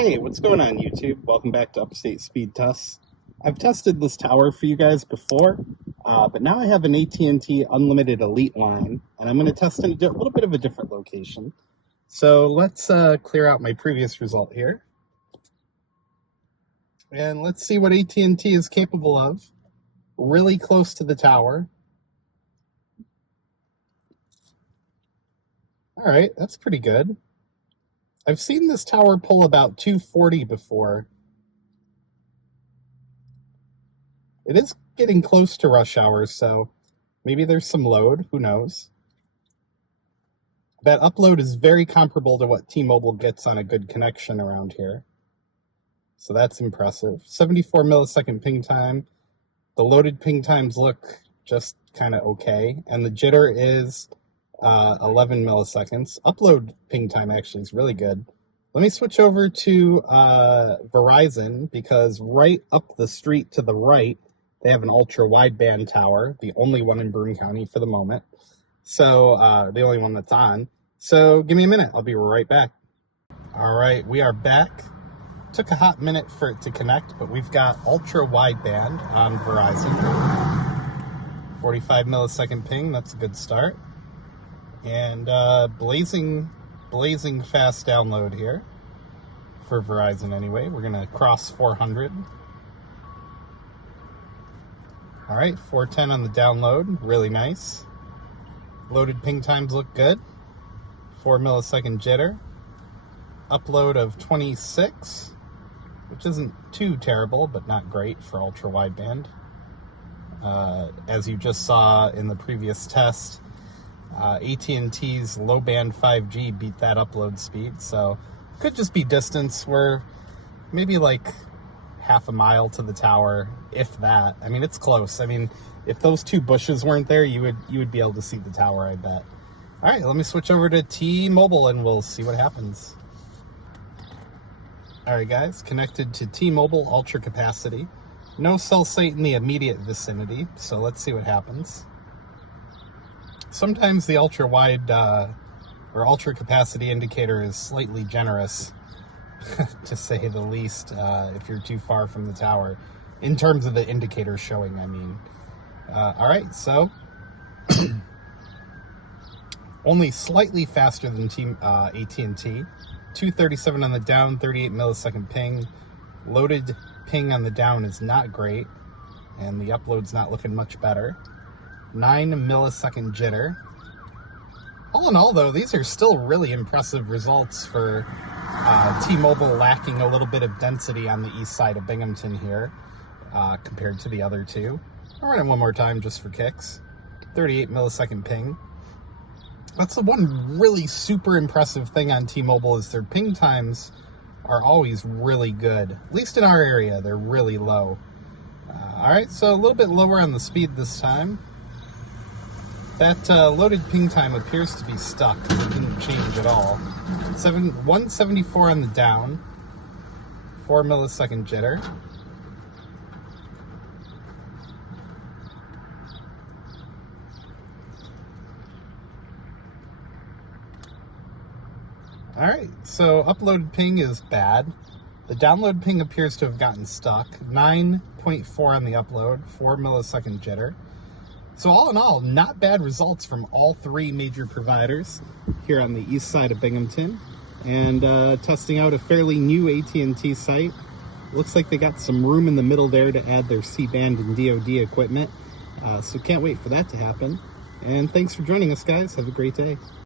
Hey, what's going on YouTube? Welcome back to Upstate Speedtests. I've tested this tower for you guys before, but now I have an AT&T Unlimited Elite line, and I'm going to test in a little bit of a different location. So let's clear out my previous result here, and let's see what AT&T is capable of. Really close to the tower. All right, that's pretty good. I've seen this tower pull about 240 before. It is getting close to rush hour, so maybe there's some load, who knows. That upload is very comparable to what T-Mobile gets on a good connection around here. So that's impressive. 74 millisecond ping time. The loaded ping times look just kind of okay. And the jitter is 11 milliseconds. Upload ping time actually is really good. Let me switch over to Verizon, because right up the street to the right, they have an ultra wideband tower, the only one in Broome County for the moment. So the only one that's on. So give me a minute. I'll be right back. All right, we are back. Took a hot minute for it to connect, but we've got ultra wideband on Verizon. 45 millisecond ping. That's a good start. And blazing fast download here for Verizon anyway. We're gonna cross 400. All right, 410 on the download, really nice. Loaded ping times look good. 4 millisecond jitter. Upload of 26, which isn't too terrible, but not great for ultra wideband. As you just saw in the previous test, AT&T's low band 5G beat that upload speed, so could just be distance. We're maybe like half a mile to the tower, if that. I mean, it's close. I mean, if those two bushes weren't there, you would be able to see the tower, I bet. All right, let me switch over to T-Mobile and we'll see what happens. All right, guys, connected to T-Mobile ultra capacity. No cell site in the immediate vicinity, so let's see what happens. Sometimes the ultra wide or ultra capacity indicator is slightly generous, to say the least, if you're too far from the tower, in terms of the indicator showing, I mean. All right, so only slightly faster than AT&T. 237 on the down, 38 millisecond ping. Loaded ping on the down is not great, and the upload's not looking much better. 9 millisecond jitter. All in all, though, these are still really impressive results for T-Mobile lacking a little bit of density on the east side of Binghamton here compared to the other two. I'll run it one more time just for kicks. 38 millisecond ping. That's the one really super impressive thing on T-Mobile, is their ping times are always really good. At least in our area, they're really low. All right, so a little bit lower on the speed this time. That loaded ping time appears to be stuck. It didn't change at all. 174 on the down. 4 millisecond jitter. All right, so uploaded ping is bad. The download ping appears to have gotten stuck. 9.4 on the upload, 4 millisecond jitter. So all in all, not bad results from all three major providers here on the east side of Binghamton. And testing out a fairly new AT&T site. Looks like they got some room in the middle there to add their C-band and DoD equipment. So can't wait for that to happen. And thanks for joining us, guys. Have a great day.